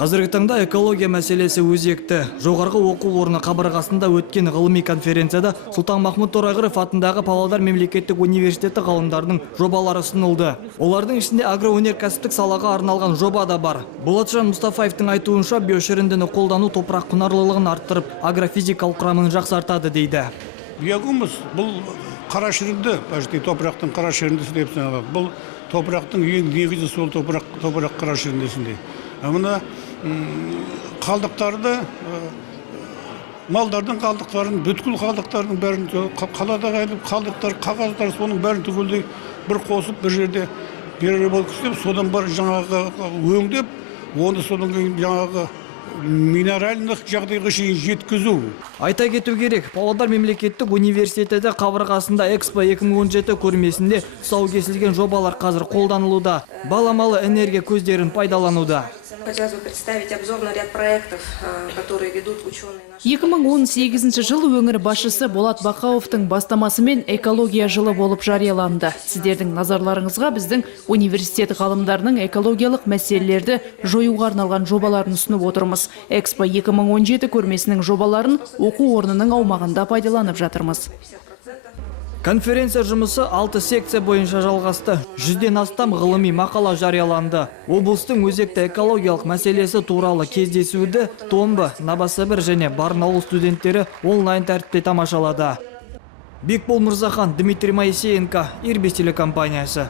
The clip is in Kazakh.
Қазіргі таңда экология мәселесі өзекті. Жоғарғы оқу орны қабырғасында өткен ғылыми конференцияда Сұлтанмахмұт Торайғыров атындағы Павлодар мемлекеттік университеті ғалымдарының жобалары ұсынылды. Олардың ішінде агроөнеркәсіптік салаға арналған жоба да бар. Болатжан Мұстафаевтың айтуынша биошіріндіні қолдану топырақ құнарлылығын арттырып, агрофизикалық құрамын жақсартады дейді. Биогумус бұл қарашірінді, топырақтың қарашіріндісі деп саналады. Бұл топырақтың ең негізі сол топырақ қарашіріндісінде. Мына қалдықтарды, малдардың қалдықтарын, бүткіл қалдықтардың бәрін, қаладағы қалдықтар, қағаздар, соның бәрін түгелдей бір қосып, бір жерде переработка істеп, содан бар жаңағы өңдеп, оны содан кейін жаңағы минеральдық жағдайға шейін жеткізу. Айта кету керек, Павлодар мемлекеттік университеті қабырғасында Экспо 2017 көрмесінде тұсау кесілген жобалар қазір қолданылуда. Баламалы энергия көздерін пайдалануда. Хотелось бы представить обзорный ряд проектов, которые ведут ученые. 2018 жыл өңір басшысы Болат Бақауовтың бастамасымен экология жылы болып жарияланды. Сіздердің назарларыңызға біздің университет ғалымдарының экологиялық мәселелерді жоюға арналған жобаларын ұсынып отырмыз. Экспо 2017 көрмесінің жобаларын оқу орнының аумағында пайдаланып жатырмыз. Конференция жұмысы 6 секция бойынша жалғасты. 100-ден астам ғылыми мақала жарияланды. Облыстың өзекті экологиялық мәселесі туралы кездесуді Томбы, Новосібір және Барнаул студенттері онлайн тәртіпте тамашалады. Бекбол Мырзахан, Дмитрий Моисеенко, Ирбис телекомпаниясы.